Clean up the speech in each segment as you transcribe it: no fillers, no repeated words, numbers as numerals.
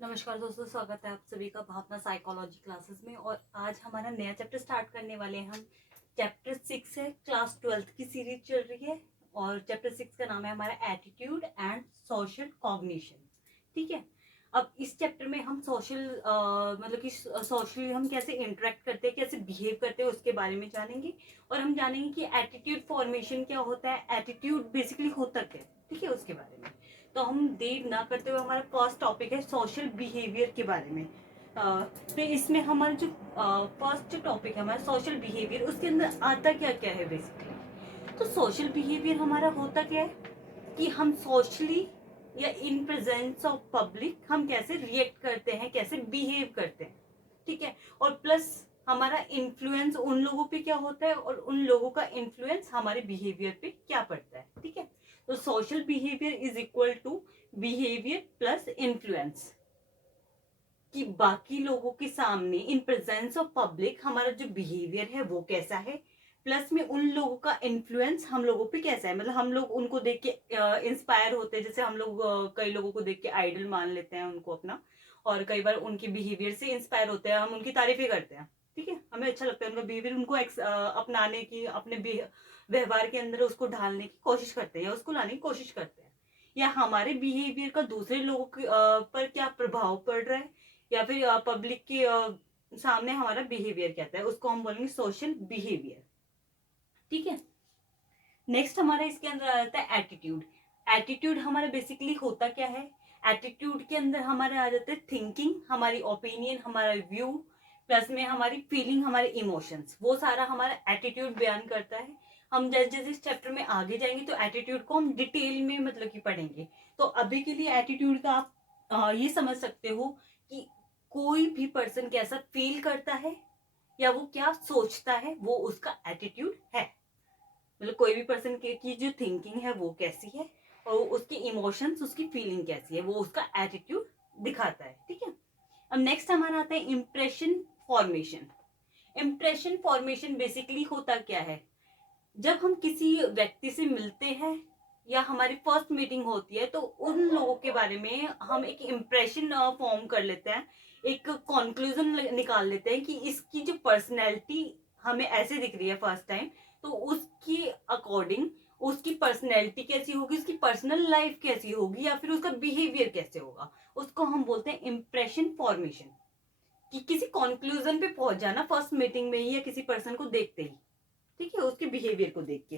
नमस्कार दोस्तों, स्वागत है आप सभी का भावना साइकोलॉजी क्लासेस में। और आज हमारा नया चैप्टर स्टार्ट करने वाले हैं हम। चैप्टर 6 है, क्लास 12 की सीरीज चल रही है और चैप्टर 6 का नाम है हमारा एटीट्यूड एंड सोशल कॉग्निशन। ठीक है। अब इस चैप्टर में हम सोशल मतलब कि सोशली हम कैसे इंटरेक्ट करते हैं, कैसे बिहेव करते हैं उसके बारे में जानेंगे। और हम जानेंगे कि एटीट्यूड फॉर्मेशन क्या होता है, एटीट्यूड बेसिकली होता क्या है। ठीक है, उसके बारे में। तो हम देर ना करते हुए हमारा फर्स्ट टॉपिक है सोशल बिहेवियर के बारे में। तो इसमें हमारा जो फर्स्ट टॉपिक है हमारा सोशल बिहेवियर, उसके अंदर आता क्या क्या है बेसिकली। तो सोशल बिहेवियर हमारा होता क्या है कि हम सोशली या इन प्रेजेंस ऑफ पब्लिक हम कैसे रिएक्ट करते हैं, कैसे बिहेव करते हैं। ठीक है। और प्लस हमारा इन्फ्लुएंस उन लोगों पे क्या होता है और उन लोगों का इन्फ्लुएंस हमारे बिहेवियर पे क्या पड़ता है। ठीक है। तो social behaviour is equal to behaviour plus influence, कि बाकी लोगों के सामने इन प्रेजेंस ऑफ पब्लिक हमारा जो बिहेवियर है वो कैसा है, प्लस में उन लोगों का इन्फ्लुएंस हम लोगों पे कैसा है। मतलब हम लोग उनको देख के इंस्पायर होते हैं, जैसे हम लोग कई लोगों को देख के आइडल मान लेते हैं उनको अपना, और कई बार उनके बिहेवियर से इंस्पायर होते हैं, हम उनकी तारीफें करते हैं। ठीक है, हमें अच्छा लगता है उनका बिहेवियर, उनको अपनाने की, अपने व्यवहार के अंदर उसको ढालने की कोशिश करते हैं या उसको लाने की कोशिश करते हैं। या हमारे बिहेवियर का दूसरे लोगों पर क्या प्रभाव पड़ रहा है, या फिर पब्लिक के सामने हमारा बिहेवियर कहता है, उसको हम बोलेंगे सोशल बिहेवियर। ठीक है। नेक्स्ट हमारा इसके अंदर आ जाता है एटीट्यूड। एटीट्यूड हमारा बेसिकली होता क्या है। एटीट्यूड के अंदर हमारे आ जाते हैं थिंकिंग, हमारी ओपिनियन, हमारा व्यू, प्लस में हमारी फीलिंग, हमारे इमोशंस, वो सारा हमारा एटीट्यूड बयान करता है। हम जैसे जैसे इस चैप्टर में आगे जाएंगे तो एटीट्यूड को हम डिटेल में मतलब कि पढ़ेंगे। तो अभी के लिए एटीट्यूड का आप ये समझ सकते हो कि कोई भी पर्सन कैसा फील करता है या वो क्या सोचता है, वो उसका एटीट्यूड है। मतलब कोई भी पर्सन की जो थिंकिंग है वो कैसी है और उसके इमोशंस, उसकी फीलिंग कैसी है, वो उसका एटीट्यूड दिखाता है। ठीक है। अब नेक्स्ट हमारा आता है impression formation. Impression formation basically होता क्या है। जब हम किसी व्यक्ति से मिलते हैं या हमारी फर्स्ट मीटिंग होती है तो उन लोगों के बारे में हम एक इम्प्रेशन फॉर्म कर लेते हैं, एक कंक्लूजन निकाल लेते हैं कि इसकी जो पर्सनैलिटी हमें ऐसे दिख रही है फर्स्ट टाइम, तो उसकी अकॉर्डिंग उसकी पर्सनैलिटी कैसी होगी, उसकी पर्सनल लाइफ कैसी होगी, या फिर उसका बिहेवियर कैसे होगा, उसको हम बोलते हैं इम्प्रेशन फॉर्मेशन। कि किसी कंक्लूजन पे पहुंच जाना फर्स्ट मीटिंग में ही या किसी पर्सन को देखते ही। ठीक है, उसके बिहेवियर को देख के।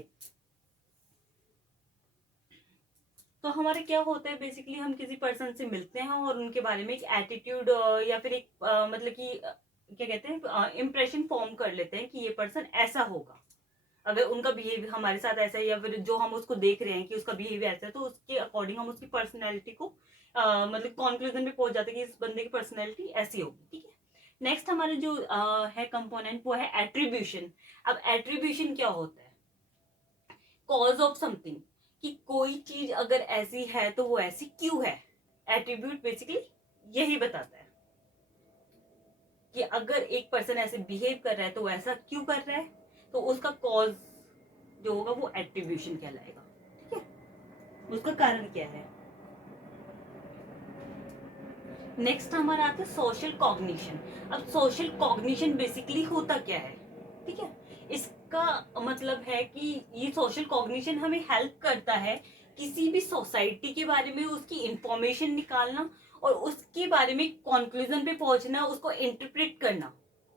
तो हमारे क्या होता है बेसिकली, हम किसी पर्सन से मिलते हैं और उनके बारे में एक एटीट्यूड या फिर एक मतलब कि क्या कहते हैं इम्प्रेशन फॉर्म कर लेते हैं कि ये पर्सन ऐसा होगा। अगर उनका बिहेवियर हमारे साथ ऐसा है या फिर जो हम उसको देख रहे हैं कि उसका बिहेवियर ऐसा है, तो उसके अकॉर्डिंग हम उसकी पर्सनैलिटी को मतलब कंक्लूजन में पहुंच जाते हैं कि इस बंदे की पर्सनैलिटी ऐसी होगी। ठीक है। नेक्स्ट हमारे जो है कंपोनेंट वो है एट्रीब्यूशन। अब एट्रीब्यूशन क्या होता है, कॉज ऑफ समथिंग, कि कोई चीज अगर ऐसी है तो वो ऐसी क्यों है। एट्रीब्यूट बेसिकली यही बताता है कि अगर एक पर्सन ऐसे बिहेव कर रहा है तो वो ऐसा क्यों कर रहा है, तो उसका कॉज जो होगा वो एट्रीब्यूशन कहलाएगा। ठीक है, उसका कारण क्या है। नेक्स्ट हमारा आता है सोशल कॉग्निशन। अब सोशल कॉग्निशन बेसिकली होता क्या है। ठीक है, इसका मतलब है कि ये सोशल कॉग्निशन हमें हेल्प करता है किसी भी सोसाइटी के बारे में उसकी इंफॉर्मेशन निकालना और उसके बारे में कंक्लूजन पे पहुंचना, उसको इंटरप्रेट करना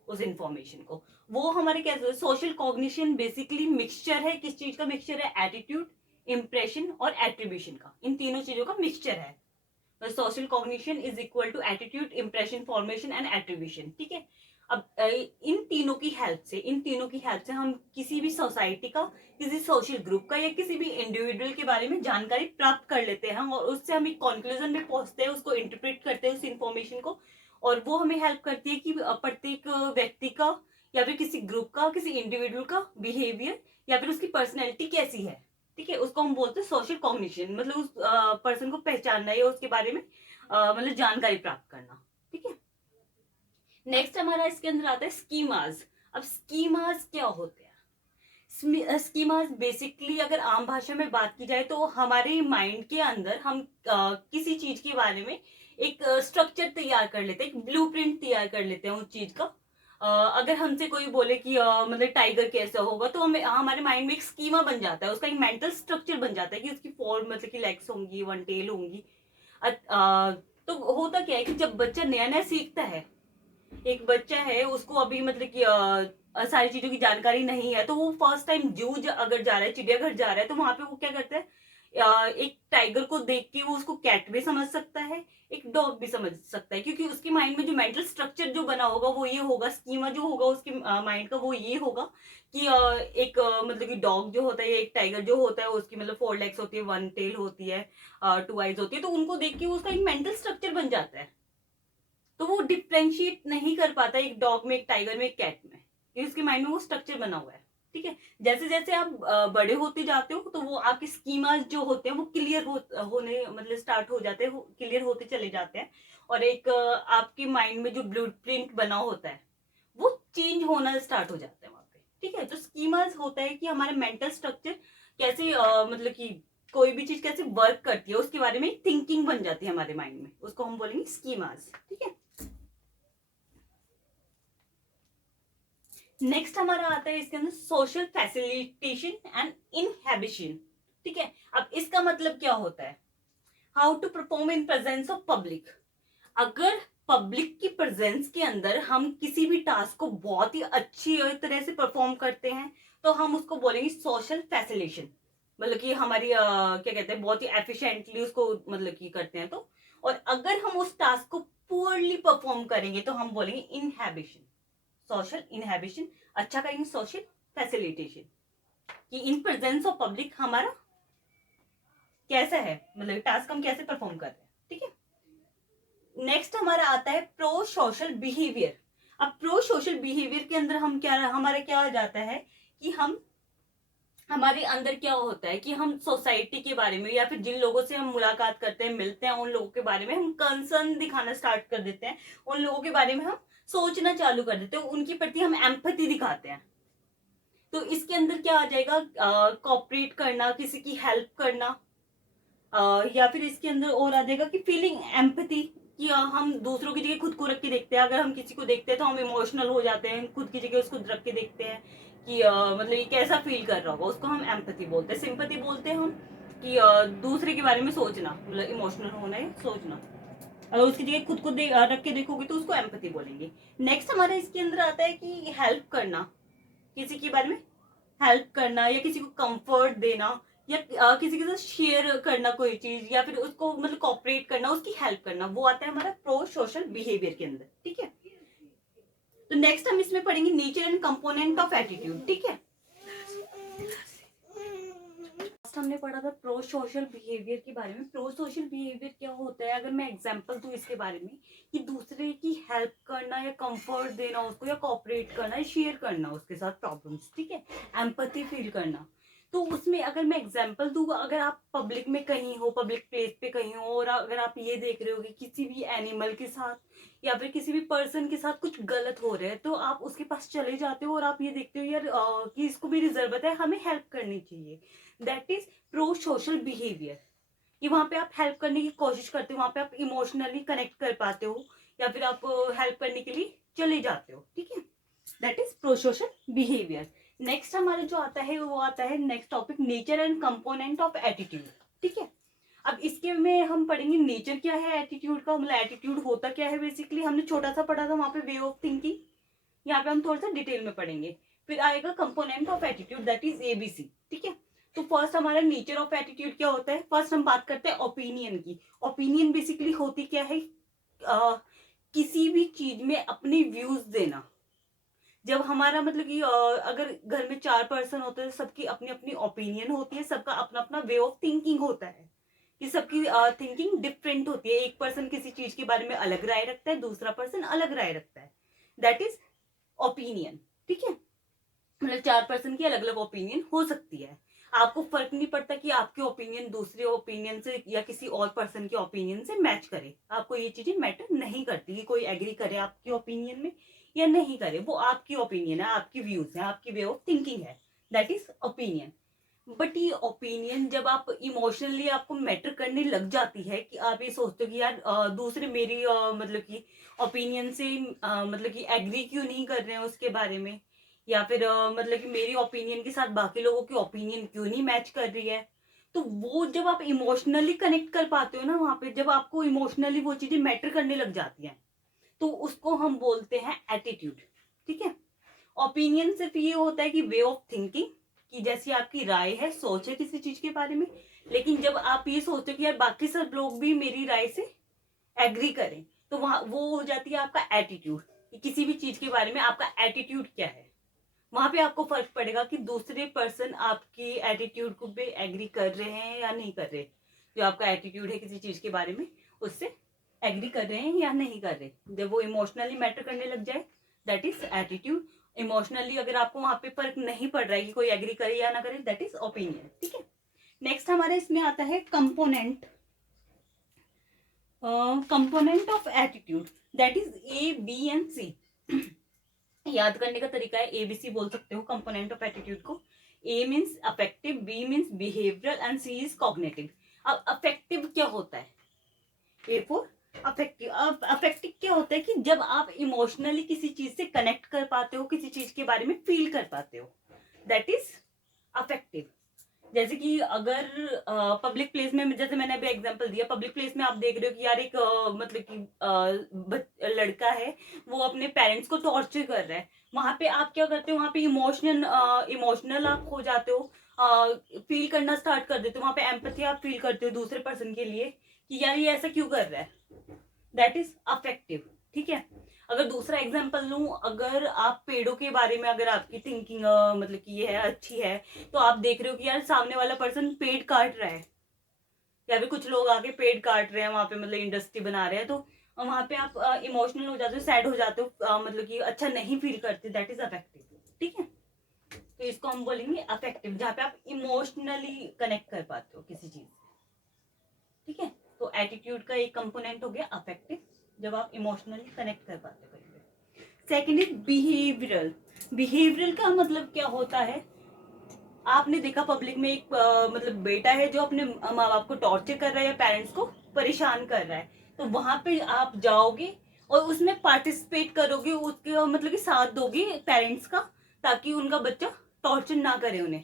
उस इंफॉर्मेशन को। वो हमारे क्या सोशल कॉग्निशन बेसिकली मिक्सचर है, किस चीज का मिक्सचर है, एटीट्यूड, इंप्रेशन और एट्रीब्यूशन का, इन तीनों चीजों का मिक्सचर है। Social cognition is equal to attitude, impression formation and attribution. ठीक है। अब इन तीनों की हेल्प से हम किसी भी सोसाइटी का, किसी सोशल ग्रुप का या किसी भी इंडिविजुअल के बारे में जानकारी प्राप्त कर लेते हैं और उससे हम एक कंक्लूजन में पहुंचते हैं, उसको इंटरप्रेट करते हैं उस इंफॉर्मेशन को। और वो हमें हेल्प करती है कि प्रत्येक व्यक्ति का या फिर किसी ग्रुप का, किसी इंडिविजुअल का बिहेवियर या फिर उसकी पर्सनैलिटी कैसी है। ठीक है, उसको हम बोलते हैं सोशल कॉग्निशन, मतलब उस पर्सन को पहचानना या उसके बारे में मतलब जानकारी प्राप्त करना। ठीक है। नेक्स्ट हमारा इसके अंदर आता है स्कीमाज। अब स्कीमाज क्या होते हैं। स्कीमाज बेसिकली अगर आम भाषा में बात की जाए तो हमारे माइंड के अंदर हम किसी चीज के बारे में एक स्ट्रक्चर तैयार कर लेते हैं, एक ब्लूप्रिंट तैयार कर लेते हैं उस चीज का। अगर हमसे कोई बोले कि मतलब टाइगर कैसा होगा, तो हमें हमारे माइंड में एक स्कीमा बन जाता है, उसका एक मेंटल स्ट्रक्चर बन जाता है कि उसकी फॉर्म मतलब कि लेग्स होंगी, वन टेल होंगी। तो होता क्या है कि जब बच्चा नया नया सीखता है, एक बच्चा है उसको अभी मतलब कि सारी चीजों की जानकारी नहीं है, तो वो फर्स्ट टाइम जू अगर जा रहा है, चिड़ियाघर जा रहा है, तो वहां पे वो क्या करता है, एक टाइगर को देख के वो उसको कैट भी समझ सकता है, एक डॉग भी समझ सकता है, क्योंकि उसके माइंड में जो मेंटल स्ट्रक्चर जो बना होगा वो ये होगा, स्कीमा जो होगा उसके माइंड का वो ये होगा कि एक मतलब कि डॉग जो होता है, एक टाइगर जो होता है, उसकी मतलब 4 लेग्स होती है, 1 टेल होती है, 2 आइज होती है, तो उनको देख के उसका एक मेंटल स्ट्रक्चर बन जाता है। तो वो डिफ्रेंशिएट नहीं कर पाता एक डॉग में, एक टाइगर में, एक कैट में, क्योंकि उसके माइंड में वो स्ट्रक्चर बना हुआ है। ठीक है, जैसे जैसे आप बड़े होते जाते हो, तो वो आपके स्कीमास जो होते हैं वो क्लियर होने मतलब स्टार्ट हो जाते हैं, क्लियर होते चले जाते हैं, और एक आपके माइंड में जो ब्लूप्रिंट बना होता है वो चेंज होना स्टार्ट हो जाता है वहां पे। ठीक है, तो स्कीमास होता है कि हमारा मेंटल स्ट्रक्चर कैसे मतलब कि कोई भी चीज कैसे वर्क करती है उसके बारे में थिंकिंग बन जाती है हमारे माइंड में, उसको हम बोलेंगे स्कीमास। ठीक है, नेक्स्ट हमारा आता है इसके अंदर सोशल फैसिलिटेशन एंड इनहेबिशन। ठीक है, अब इसका मतलब क्या होता है, how to perform in presence of public. अगर पब्लिक की प्रेजेंस के अंदर हम किसी भी टास्क को बहुत ही अच्छी तरह से परफॉर्म करते हैं, तो हम उसको बोलेंगे सोशल फैसिलेशन, मतलब कि हमारी क्या कहते हैं, बहुत ही एफिशिएंटली उसको मतलब कि करते हैं। तो और अगर हम उस टास्क को पुअरली परफॉर्म करेंगे तो हम बोलेंगे इनहेबिशन, सोशल इनहेबिशन। अच्छा करेंगे सोशल फैसिलिटेशन, कि इन प्रेजेंस ऑफ पब्लिक हमारा कैसा है, मतलब टास्क हम कैसे परफॉर्म कर रहे हैं। ठीक है, नेक्स्ट हमारा आता है प्रो सोशल बिहेवियर। अब प्रो सोशल बिहेवियर के अंदर हम क्या, हमारा क्या आ जाता है कि हम, हमारे अंदर क्या होता है कि हम सोसाइटी के बारे में या फिर जिन लोगों से हम मुलाकात करते हैं, मिलते हैं, उन लोगों के बारे में हम कंसर्न दिखाना स्टार्ट कर देते हैं, उन लोगों के बारे में हम सोचना चालू कर देते हैं, उनके प्रति हम एम्पैथी दिखाते हैं। तो इसके अंदर क्या आ जाएगा, कॉपरेट करना, किसी की हेल्प करना, या फिर इसके अंदर और आ जाएगा कि फीलिंग एम्पैथी, कि हम दूसरों की जगह खुद को रख के देखते हैं। अगर हम किसी को देखते हैं तो हम इमोशनल हो जाते हैं, खुद की जगह उसको रख के देखते हैं कि मतलब ये कैसा फील कर रहा होगा, उसको हम एम्पैथी बोलते हैं। सिंपैथी बोलते हैं हम कि दूसरे के बारे में सोचना, मतलब इमोशनल होना है, सोचना। अगर उसकी जगह खुद को रख के देखोगे तो उसको एम्पैथी बोलेंगे। नेक्स्ट हमारा इसके अंदर आता है कि हेल्प करना, किसी के बारे में हेल्प करना, या किसी को कंफर्ट देना, या किसी के साथ शेयर करना कोई चीज, या फिर उसको मतलब कॉपरेट करना, उसकी हेल्प करना, वो आता है हमारा प्रो सोशल बिहेवियर के अंदर। ठीक है, तो नेक्स्ट हम इसमें पढ़ेंगे nature and component of attitude. ठीक है, हमने पढ़ा था प्रो सोशल बिहेवियर के बारे में। प्रो सोशल बिहेवियर क्या होता है, अगर मैं एग्जांपल दूं इसके बारे में, कि दूसरे की हेल्प करना, या कंफर्ट देना उसको, या कोऑपरेट करना, या शेयर करना उसके साथ प्रॉब्लम्स। ठीक है, एम्पैथी फील करना। तो उसमें अगर मैं एग्जांपल दूं, अगर आप पब्लिक में कहीं हो, पब्लिक प्लेस पे कहीं हो, और अगर आप ये देख रहे हो कि किसी भी एनिमल के साथ या फिर किसी भी पर्सन के साथ कुछ गलत हो रहा है, तो आप उसके पास चले जाते हो और आप ये देखते हो यार कि इसको मेरी जरूरत है, हमें हेल्प करनी चाहिए। That is pro social behaviour, कि वहां पे आप हेल्प करने की कोशिश करते हो, वहां पे आप इमोशनली कनेक्ट कर पाते हो, या फिर आप हेल्प करने के लिए चले जाते हो। ठीक है, that is pro social behaviour. Next हमारा जो आता है वो आता है next topic, nature and component of attitude. ठीक है, अब इसके में हम पढ़ेंगे नेचर क्या है एटीट्यूड का, मतलब एटीट्यूड होता क्या है। बेसिकली हमने छोटा सा पढ़ा था वहां पे, वे ऑफ थिंकिंग। यहाँ पे हम थोड़ा सा डिटेल में पढ़ेंगे। फिर आएगा component of attitude, that is ABC. ठीक है, तो फर्स्ट हमारा नेचर ऑफ एटीट्यूड क्या होता है। फर्स्ट हम बात करते हैं ओपिनियन की। ओपिनियन बेसिकली होती क्या है, किसी भी चीज में अपने व्यूज देना। जब हमारा मतलब कि अगर घर में 4 पर्सन होते हैं, सबकी अपनी अपनी ओपिनियन होती है, सबका अपना अपना वे ऑफ थिंकिंग होता है, कि सबकी थिंकिंग डिफरेंट होती है। एक पर्सन किसी चीज के बारे में अलग राय रखता है, दूसरा पर्सन अलग राय रखता है, दैट इज ओपिनियन। ठीक है, मतलब 4 पर्सन की अलग अलग ओपिनियन हो सकती है। आपको फर्क नहीं पड़ता कि आपकी ओपिनियन दूसरे ओपिनियन से या किसी और पर्सन के ओपिनियन से मैच करे, आपको ये चीजें मैटर नहीं करती कि कोई एग्री करे आपकी ओपिनियन में या नहीं करे, वो आपकी ओपिनियन है, आपकी व्यूज है, आपकी वे ऑफ थिंकिंग है, दैट इज ओपिनियन। बट ये ओपिनियन जब आप इमोशनली आपको मैटर करने लग जाती है कि आप ये सोचते हो कि यार दूसरे मेरी मतलब कि ओपिनियन से मतलब कि एग्री क्यों नहीं कर रहे हैं उसके बारे में, या फिर मतलब कि मेरी ओपिनियन के साथ बाकी लोगों की ओपिनियन क्यों नहीं मैच कर रही है, तो वो जब आप इमोशनली कनेक्ट कर पाते हो ना, वहां पे जब आपको इमोशनली वो चीजें मैटर करने लग जाती हैं, तो उसको हम बोलते हैं एटीट्यूड। ठीक है। ओपिनियन सिर्फ ये होता है कि वे ऑफ थिंकिंग, कि जैसी आपकी राय है, सोच है किसी चीज के बारे में, लेकिन जब आप ये सोचते हो कि यार बाकी सब लोग भी मेरी राय से एग्री करें, तो वहां वो हो जाती है आपका एटीट्यूड, कि किसी भी चीज के बारे में आपका एटीट्यूड क्या है। वहां पे आपको फर्क पड़ेगा कि दूसरे पर्सन आपकी एटीट्यूड को पे एग्री कर रहे हैं या नहीं कर रहे। जो आपका एटीट्यूड है किसी चीज के बारे में, उससे एग्री कर रहे हैं या नहीं कर रहे। जब वो इमोशनली मैटर करने लग जाए, दैट इज एटीट्यूड। इमोशनली अगर आपको वहां पे फर्क नहीं पड़ रहा है कि कोई एग्री करे या ना करे, दैट इज ओपिनियन। ठीक है। नेक्स्ट हमारे इसमें आता है component, component of attitude, that is A B and C. याद करने का तरीका है, एबीसी बोल सकते हो कंपोनेंट ऑफ एटीट्यूड को। A means affective, B means behavioural and C is cognitive. अब अफेक्टिव क्या होता है? A for affective. अफेक्टिव क्या होता है कि जब आप इमोशनली किसी चीज से कनेक्ट कर पाते हो, किसी चीज के बारे में फील कर पाते हो, दैट इज अफेक्टिव। जैसे कि अगर पब्लिक प्लेस में, जैसे मैंने अभी एग्जांपल दिया, पब्लिक प्लेस में आप देख रहे हो कि यार एक मतलब कि लड़का है, वो अपने पेरेंट्स को टॉर्चर कर रहा है, वहां पे आप क्या करते हो? वहां पे इमोशनल आप हो जाते हो, फील करना स्टार्ट कर देते हो, वहां पे एम्पैथी आप फील करते हो दूसरे पर्सन के लिए कि यार ये ऐसा क्यों कर रहा है, दैट इज अफेक्टिव। ठीक है। अगर दूसरा एग्जांपल लूं, अगर आप पेड़ों के बारे में, अगर आपकी थिंकिंग मतलब कि ये है अच्छी है, तो आप देख रहे हो कि यार सामने वाला पर्सन पेड़ काट रहा है, या फिर कुछ लोग आके पेड़ काट रहे हैं वहां पे, मतलब इंडस्ट्री बना रहे हैं, तो वहां पे आप इमोशनल हो जाते हो, सैड हो जाते हो, मतलब कि अच्छा नहीं फील करते, दैट इज अफेक्टिव। ठीक है। तो इसको हम बोलेंगे अफेक्टिव, जहाँ पे आप इमोशनली कनेक्ट कर पाते हो किसी चीज से। ठीक है। तो एटीट्यूड का एक कंपोनेंट हो गया अफेक्टिव, जब आप इमोशनली कनेक्ट कर पाते हो। Second is behavioural. बिहेवियरल का मतलब क्या होता है? आपने देखा पब्लिक में एक मतलब बेटा है जो अपने माँ बाप को टॉर्चर कर रहा है या पेरेंट्स को परेशान कर रहा है, तो वहां पे आप जाओगे और उसमें पार्टिसिपेट करोगे, उसके मतलब कि साथ दोगे पेरेंट्स का, ताकि उनका बच्चा टॉर्चर ना करे उन्हें,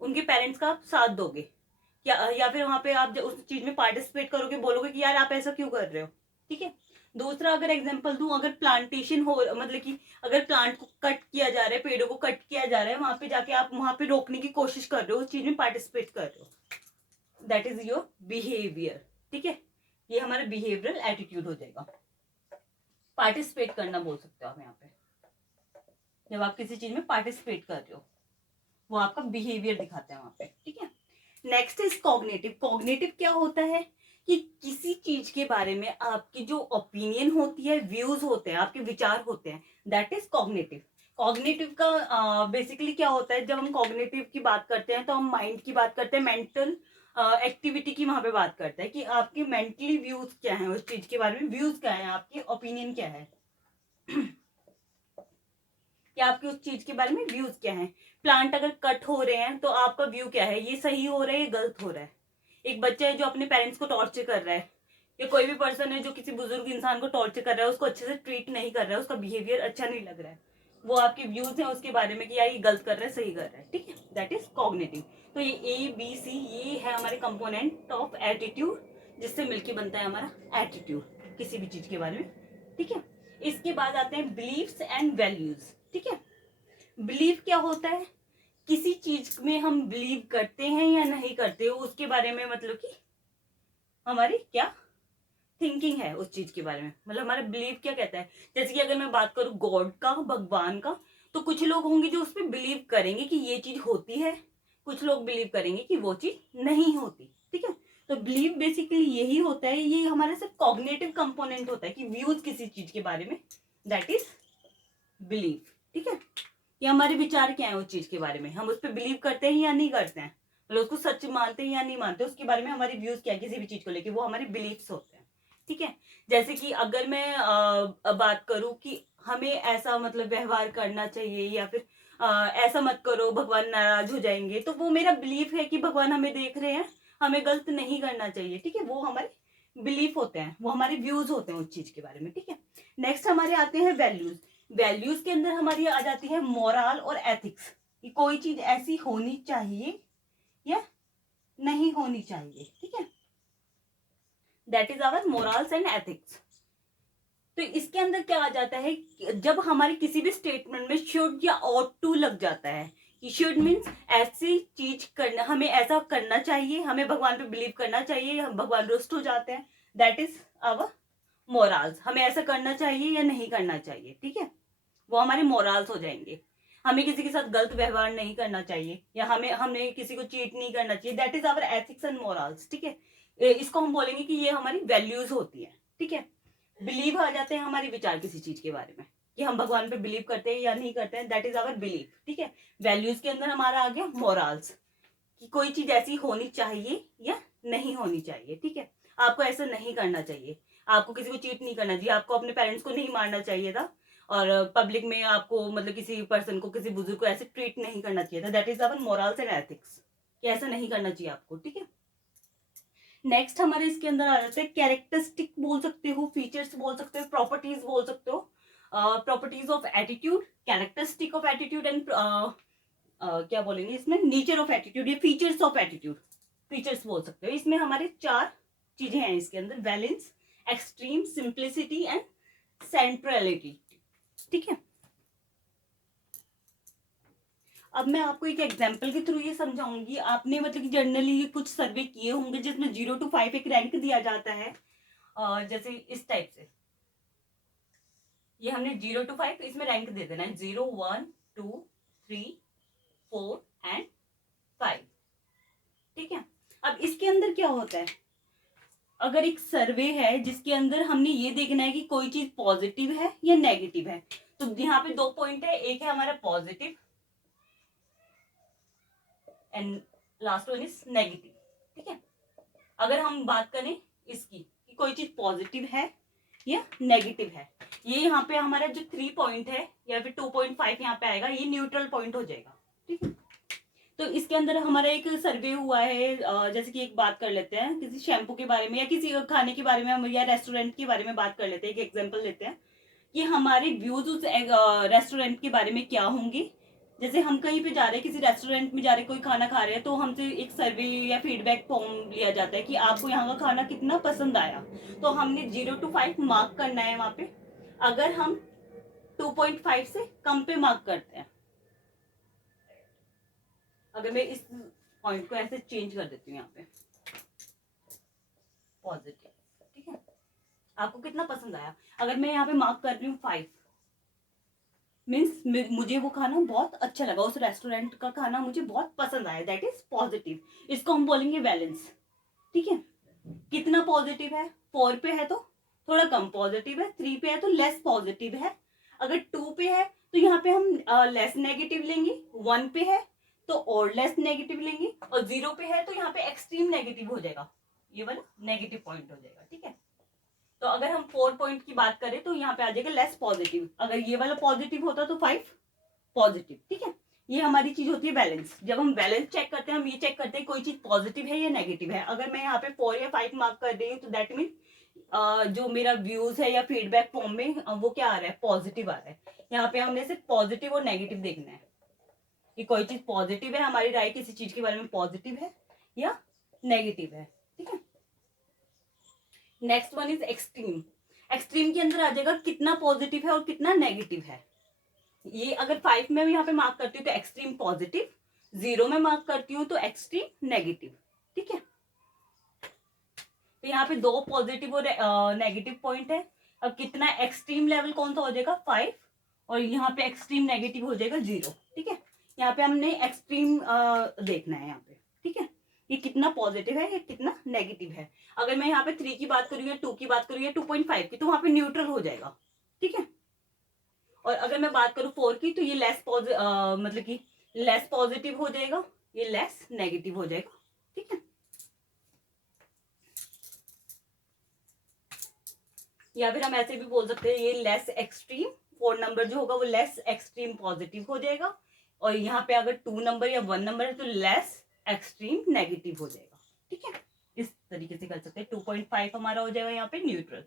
उनके पेरेंट्स का आप साथ दोगे, या फिर वहां पे आप उस चीज में पार्टिसिपेट करोगे, बोलोगे कि यार आप ऐसा क्यों कर रहे हो। ठीक है। दूसरा अगर एग्जांपल दूं, अगर प्लांटेशन हो, मतलब कि अगर प्लांट को कट किया जा रहा है, पेड़ों को कट किया जा रहा है, वहां पे जाके आप वहां पे रोकने की कोशिश कर रहे हो, उस चीज में पार्टिसिपेट कर रहे हो, दैट इज योर बिहेवियर। ठीक है। ये हमारा बिहेवियरल एटीट्यूड हो जाएगा। पार्टिसिपेट करना बोल सकते हो आप यहाँ पे, जब आप किसी चीज में पार्टिसिपेट कर रहे हो, वो आपका बिहेवियर दिखाता है वहां पे। ठीक है। Next is cognitive. कॉग्निटिव क्या होता है कि किसी चीज के बारे में आपकी जो ओपिनियन होती है, व्यूज होते हैं, आपके विचार होते हैं, दैट इज कॉग्निटिव। कॉग्निटिव का बेसिकली क्या होता है? जब हम कॉग्निटिव की बात करते हैं तो हम माइंड की बात करते हैं, मेंटल एक्टिविटी की वहां पे बात करते हैं कि आपके मेंटली व्यूज क्या है उस चीज के बारे में, व्यूज क्या है, आपकी ओपिनियन क्या है कि आपकी उस चीज के बारे में व्यूज क्या है। प्लांट अगर कट हो रहे हैं तो आपका व्यू क्या है? ये सही हो रहा है, ये गलत हो रहा है। एक बच्चा है जो अपने पेरेंट्स को टॉर्चर कर रहा है, या कोई भी पर्सन है जो किसी बुजुर्ग इंसान को टॉर्चर कर रहा है, उसको अच्छे से ट्रीट नहीं कर रहा है, उसका बिहेवियर अच्छा नहीं लग रहा है, वो आपके व्यूज हैं उसके बारे में कि यार ये गलत कर रहा है, सही कर रहा है। ठीक है। That is cognitive. तो ये ए बी सी ये है हमारे कंपोनेंट ऑफ एटीट्यूड, जिससे मिलके बनता है हमारा एटीट्यूड किसी भी चीज के बारे में। ठीक है। इसके बाद आते हैं बिलीव्स एंड वैल्यूज। ठीक है। बिलीव क्या होता है? किसी चीज में हम बिलीव करते हैं या नहीं करते हो, उसके बारे में, मतलब कि हमारी क्या थिंकिंग है उस चीज के बारे में, मतलब हमारा बिलीव क्या कहता है। जैसे कि अगर मैं बात करूं गॉड का, भगवान का, तो कुछ लोग होंगे जो उस पर बिलीव करेंगे कि ये चीज होती है, कुछ लोग बिलीव करेंगे कि वो चीज नहीं होती। ठीक है। तो बिलीव बेसिकली यही होता है, ये हमारा सिर्फ कॉग्निटिव कंपोनेंट होता है कि व्यूज किसी चीज के बारे में, दैट इज बिलीव। ठीक है। कि हमारे विचार क्या है उस चीज के बारे में, हम उस पर बिलीव करते हैं या नहीं करते हैं, मतलब उसको सच मानते हैं या नहीं मानते, उसके बारे में हमारी व्यूज क्या है किसी भी चीज को लेके, वो हमारे बिलीव्स होते हैं। ठीक है। जैसे कि अगर मैं बात करूं कि हमें ऐसा मतलब व्यवहार करना चाहिए, या फिर ऐसा मत करो भगवान नाराज हो जाएंगे, तो वो मेरा बिलीफ है कि भगवान हमें देख रहे हैं, हमें गलत नहीं करना चाहिए, ठीक है। वो हमारे बिलीफ होते हैं, वो हमारे व्यूज होते हैं उस चीज के बारे में, ठीक है। नेक्स्ट हमारे आते हैं वैल्यूज। वैल्यूज के अंदर हमारी आ जाती है मोरल और एथिक्स, कि कोई चीज ऐसी होनी चाहिए या नहीं होनी चाहिए, ठीक है। That is our morals and ethics. तो इसके अंदर क्या आ जाता है, जब हमारी किसी भी स्टेटमेंट में शुड या ऑट टू लग जाता है, कि शुड मीन्स ऐसी चीज करना, हमें ऐसा करना चाहिए, हमें भगवान पे बिलीव करना चाहिए, हम भगवान रुष्ट हो जाते हैं, दैट इज आवर मोरल्स। हमें ऐसा करना चाहिए या नहीं करना चाहिए, ठीक है, वो हमारे मोरल्स हो जाएंगे। हमें किसी के साथ गलत व्यवहार नहीं करना चाहिए, या हमें किसी को चीट नहीं करना चाहिए, that is our ethics and morals, ठीक है। इसको हम बोलेंगे कि ये हमारी वैल्यूज होती है, ठीक है। बिलीव आ जाते हैं हमारे विचार किसी चीज के बारे में, कि हम भगवान पे बिलीव करते हैं या नहीं करते हैं, दैट इज आवर बिलीफ, ठीक है। वैल्यूज के अंदर हमारा आ गया मोरल्स, कि कोई चीज ऐसी होनी चाहिए या नहीं होनी चाहिए, ठीक है। आपको ऐसा नहीं करना चाहिए, आपको किसी को चीट नहीं करना चाहिए, आपको अपने पेरेंट्स को नहीं मारना चाहिए था, और पब्लिक में आपको मतलब किसी पर्सन को, किसी बुजुर्ग को ऐसे ट्रीट नहीं करना चाहिए था, that is our morals and ethics, कि ऐसा नहीं करना चाहिए आपको, ठीक है। नेक्स्ट हमारे इसके अंदर आ जाते हैं कैरेक्टरिस्टिक बोल सकते हो, फीचर्स बोल सकते हो, प्रॉपर्टीज बोल सकते हो, properties of attitude, characteristic of attitude and क्या बोलेंगे इसमें, नेचर ऑफ एटीट्यूड या फीचर्स ऑफ एटीट्यूड, फीचर्स बोल सकते हो। इसमें हमारे 4 चीजें हैं इसके अंदर, balance, extreme, simplicity and centrality, ठीक है। अब मैं आपको एक एग्जाम्पल के थ्रू ये समझाऊंगी। आपने मतलब कि जनरली कुछ सर्वे किए होंगे जिसमें 0 to 5 एक रैंक दिया जाता है, जैसे इस टाइप से, ये हमने 0 to 5 इसमें रैंक दे देना है, 0 1 2 3 4 एंड 5, ठीक है। अब इसके अंदर क्या होता है, अगर एक सर्वे है जिसके अंदर हमने ये देखना है कि कोई चीज पॉजिटिव है या नेगेटिव है, तो यहाँ पे 2 पॉइंट है, एक है हमारा positive and last one is negative, ठीक है। अगर हम बात करें इसकी कि कोई चीज पॉजिटिव है या नेगेटिव है, ये यहाँ पे हमारा जो 3 पॉइंट है या फिर 2.5 यहाँ पे आएगा, ये न्यूट्रल पॉइंट हो जाएगा, ठीक है। तो इसके अंदर हमारा एक सर्वे हुआ है, जैसे कि एक बात कर लेते हैं किसी शैम्पू के बारे में या किसी खाने के बारे में, हम या रेस्टोरेंट के बारे में बात कर लेते हैं, एक एग्जांपल लेते हैं कि हमारे व्यूज उस रेस्टोरेंट के बारे में क्या होंगे। जैसे हम कहीं पे जा रहे हैं, किसी रेस्टोरेंट में जा रहे हैं, कोई खाना खा रहे हैं, तो हमसे एक सर्वे या फीडबैक फॉर्म लिया जाता है कि आपको यहाँ का खाना कितना पसंद आया, तो हमने 0 to 5 मार्क करना है वहां पे। अगर हम 2.5 से कम पे मार्क करते हैं, अगर मैं इस पॉइंट को ऐसे चेंज कर देती हूँ यहाँ पे पॉजिटिव, ठीक है, आपको कितना पसंद आया, अगर मैं यहाँ पे मार्क कर रही हूँ 5, मीन्स मुझे वो खाना बहुत अच्छा लगा, उस रेस्टोरेंट का खाना मुझे बहुत पसंद आया, दैट इज पॉजिटिव। इसको हम बोलेंगे बैलेंस, ठीक है। कितना पॉजिटिव है, 4 पे है तो थोड़ा कम पॉजिटिव है, 3 पे है तो लेस पॉजिटिव है, अगर 2 पे है तो यहाँ पे हम लेस नेगेटिव लेंगे, 1 पे है तो और लेस नेगेटिव लेंगे, और 0 पे है तो यहाँ पे एक्सट्रीम नेगेटिव हो जाएगा, ये वाला नेगेटिव पॉइंट हो जाएगा, ठीक है। तो अगर हम 4 पॉइंट की बात करें तो यहाँ पे आ जाएगा लेस पॉजिटिव, अगर ये वाला पॉजिटिव होता तो 5 पॉजिटिव, ठीक है। ये हमारी चीज होती है बैलेंस। जब हम बैलेंस चेक करते हैं, हम ये चेक करते हैं कोई चीज पॉजिटिव है या नेगेटिव है। अगर मैं यहाँ पे 4 या 5 मार्क कर रही हूँ तो दैट मीन जो मेरा व्यूज है या फीडबैक फॉर्म में वो क्या आ रहा है, पॉजिटिव आ रहा है। यहाँ पे हमने सिर्फ पॉजिटिव और नेगेटिव देखना है कि कोई चीज पॉजिटिव है, हमारी राय किसी चीज के बारे में पॉजिटिव है या नेगेटिव है, ठीक है। Next one is extreme. Extreme के अंदर आ जाएगा कितना पॉजिटिव है और कितना नेगेटिव है। ये अगर 5 में यहाँ पे मार्क करती हूँ तो एक्सट्रीम पॉजिटिव, 0 में मार्क करती हूँ तो एक्सट्रीम नेगेटिव, ठीक है। तो यहाँ पे 2 पॉजिटिव और नेगेटिव पॉइंट है। अब कितना एक्सट्रीम लेवल कौन सा हो जाएगा, 5, और यहाँ पे एक्सट्रीम नेगेटिव हो जाएगा 0, ठीक है। यहाँ पे हमने एक्सट्रीम देखना है यहाँ पे, ठीक है, ये कितना पॉजिटिव है या कितना नेगेटिव है। अगर मैं यहाँ पे 3 की बात करूँ या 2 की बात करूँ या 2.5 की, तो वहां पे न्यूट्रल हो जाएगा, ठीक है। और अगर मैं बात करूँ 4 की तो ये मतलब कि लेस पॉजिटिव हो जाएगा, ये लेस नेगेटिव हो जाएगा, ठीक है। या फिर हम ऐसे भी बोल सकते हैं ये लेस एक्सट्रीम, 4 नंबर जो होगा वो लेस एक्सट्रीम पॉजिटिव हो जाएगा, और यहाँ पे अगर 2 नंबर या 1 नंबर है तो लेस एक्सट्रीम नेगेटिव हो जाएगा। ठीक है, इस तरीके से कर सकते हैं। 2.5 हमारा हो जाएगा यहाँ पे न्यूट्रल।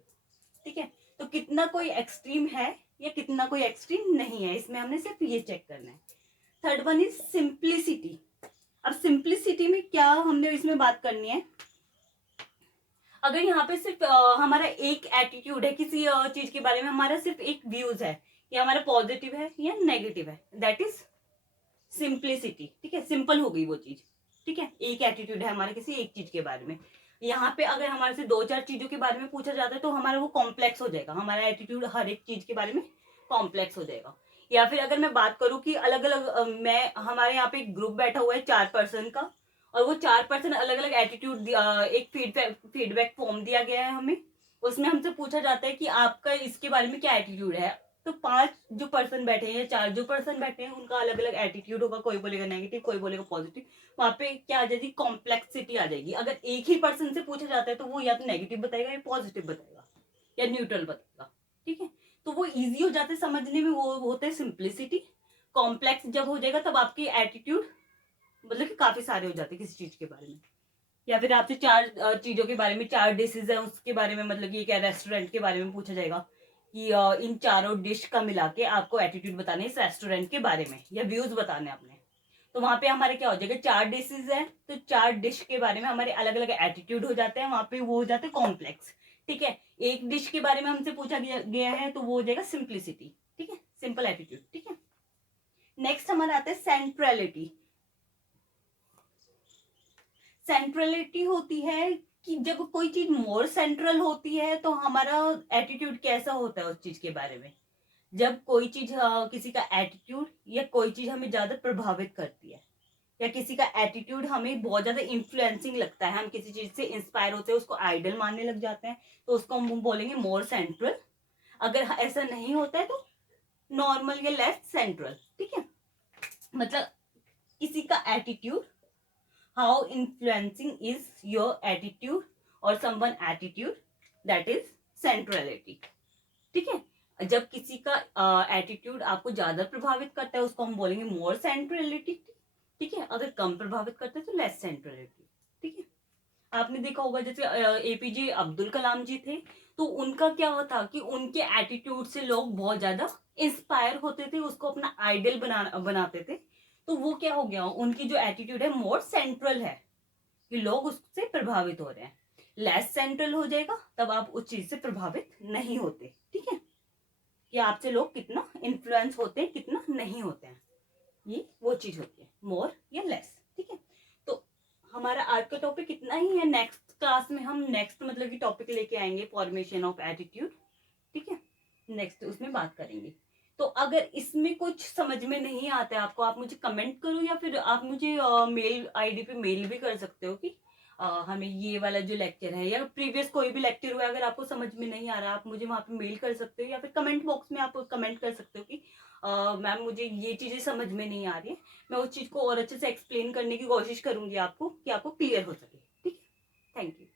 ठीक है, तो कितना कोई एक्सट्रीम है या कितना कोई एक्सट्रीम नहीं है, इसमें हमने सिर्फ ये चेक करना है। Third one is simplicity. अब सिंप्लिसिटी में क्या हमने इसमें बात करनी है, अगर यहाँ पे सिर्फ हमारा एक एटीट्यूड है किसी चीज के बारे में, हमारा सिर्फ एक व्यूज है, या हमारा पॉजिटिव है या नेगेटिव है, दैट इज सिंप्लिसिटी। ठीक है, सिंपल हो गई वो चीज। ठीक है, एक एटीट्यूड है हमारा किसी एक चीज के बारे में। यहाँ पे अगर हमारे से 2-4 चीजों के बारे में पूछा जाता है तो हमारा वो कॉम्प्लेक्स हो जाएगा, हमारा एटीट्यूड हर एक चीज के बारे में कॉम्प्लेक्स हो जाएगा। या फिर अगर मैं बात करूं कि अलग अलग मैं हमारे यहाँ पे एक ग्रुप बैठा हुआ है 4 पर्सन का, और वो 4 पर्सन अलग अलग एटीट्यूड, एक फीडबैक फॉर्म दिया गया है हमें, उसमें हमसे पूछा जाता है कि आपका इसके बारे में क्या एटीट्यूड है। तो 5 जो पर्सन बैठे हैं या 4 जो पर्सन बैठे हैं उनका अलग अलग एटीट्यूड होगा, कोई बोलेगा नेगेटिव, कोई बोलेगा पॉजिटिव। वहां पे क्या आ जाएगी, कॉम्प्लेक्सिटी आ जाएगी। अगर एक ही पर्सन से पूछा जाता है तो वो या तो नेगेटिव बताएगा या पॉजिटिव बताएगा या न्यूट्रल बताएगा। ठीक है, तो वो इजी हो जाते समझने में, वो होते हैं सिंप्लिसिटी। कॉम्प्लेक्स जब हो जाएगा तब आपकी एटीट्यूड मतलब कि काफी सारे हो जाते हैं किसी चीज के बारे में। या फिर आपसे 4 चीजों के बारे में, 4 डिशेज है उसके बारे में, मतलब कि क्या रेस्टोरेंट के बारे में पूछा जाएगा कि इन चारों डिश का मिला के आपको एटीट्यूड बताना है इस रेस्टोरेंट के बारे में, या व्यूज बताने अपने। तो वहां पे हमारे क्या हो जाएगा, 4 डिशेज है तो 4 डिश के बारे में हमारे अलग अलग एटीट्यूड हो जाते हैं, वहां पे वो हो जाते हैं कॉम्प्लेक्स। ठीक है, एक डिश के बारे में हमसे पूछा गया है तो वो हो जाएगा सिंप्लिसिटी। ठीक है, सिंपल एटीट्यूड। ठीक है, नेक्स्ट हमारा आता है सेंट्रलिटी। सेंट्रलिटी होती है कि जब कोई चीज मोर सेंट्रल होती है तो हमारा एटीट्यूड कैसा होता है उस चीज के बारे में। जब कोई चीज किसी का एटीट्यूड या कोई चीज हमें ज्यादा प्रभावित करती है, या किसी का एटीट्यूड हमें बहुत ज्यादा इन्फ्लुएंसिंग लगता है, हम किसी चीज से इंस्पायर होते हैं, उसको आइडल मानने लग जाते हैं, तो उसको हम बोलेंगे मोर सेंट्रल। अगर ऐसा नहीं होता है तो नॉर्मल या लेस सेंट्रल। ठीक है, मतलब किसी का attitude, how influencing is your attitude और someone attitude, that is centrality. ठीक है, जब किसी का एटीट्यूड आपको ज्यादा प्रभावित करता है उसको हम बोलेंगे मोर सेंट्रलिटी। ठीक है, अगर कम प्रभावित करता है तो लेस सेंट्रलिटी। ठीक है, आपने देखा होगा जैसे एपीजे अब्दुल कलाम जी थे, तो उनका क्या होता कि उनके एटीट्यूड से लोग बहुत ज्यादा इंस्पायर होते थे, उसको अपना आइडल बनाते थे। तो वो क्या हो गया, उनकी जो एटीट्यूड है मोर सेंट्रल है, कि लोग उससे प्रभावित हो रहे हैं। लेस सेंट्रल हो जाएगा तब आप उस चीज से प्रभावित नहीं होते। ठीक है, कि आपसे लोग कितना इन्फ्लुएंस होते हैं कितना नहीं होते हैं, ये वो चीज होती है मोर या लेस। ठीक है, तो हमारा आज का टॉपिक इतना ही है। नेक्स्ट क्लास में हम नेक्स्ट मतलब कि टॉपिक लेके आएंगे फॉर्मेशन ऑफ एटीट्यूड। ठीक है, नेक्स्ट उसमें बात करेंगे। तो अगर इसमें कुछ समझ में नहीं आता है आपको, आप मुझे कमेंट करो, या फिर आप मुझे मेल आईडी पे मेल भी कर सकते हो कि हमें ये वाला जो लेक्चर है या प्रीवियस कोई भी लेक्चर हुआ अगर आपको समझ में नहीं आ रहा, आप मुझे वहां पे मेल कर सकते हो, या फिर कमेंट बॉक्स में आप कमेंट कर सकते हो कि मैम मुझे ये चीजें समझ में नहीं आ रही है, मैं उस चीज को और अच्छे से एक्सप्लेन करने की कोशिश करूंगी आपको कि आपको क्लियर हो सके। ठीक है, थैंक यू।